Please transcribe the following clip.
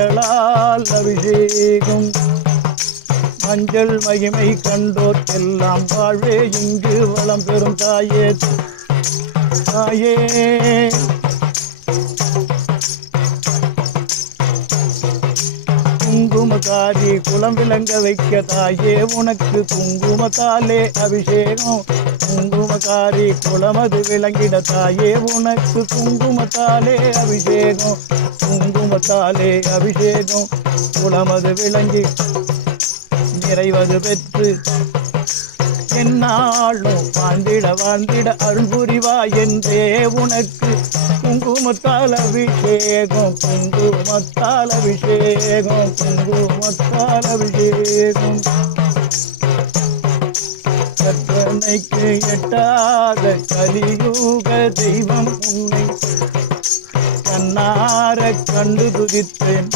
மஞ்சளால் அபிஷேகம். மஞ்சள் மகிமை கண்டோர்க்கெல்லாம் வாழ்வே இங்கு வளம் பெறும் தாயே தாயே. குங்குமக்காரி குலம் விளங்க வைக்க தாயே உனக்கு குங்குமத்தாலே அபிஷேகம். குங்குமக்காரி குலமது விளங்கிட தாயே உனக்கு குங்குமத்தாலே அபிஷேகம். குங்குமத்தாலே அபிஷேகம் குலமது விளங்கி நிறைவது பெற்று என்னாலும் வாழ்ந்திட வாழ்ந்திட அருள் புரிவா என்றே உனக்கு குங்குமத்தால் அபிஷேகம். குங்குமத்தால் அபிஷேகம். குங்குமத்தால் அபிஷேகம். கற்பனைக்கு எட்டாத கலியுக தெய்வம் உன்னை கண்ணார கண்டு துதித்தேன்.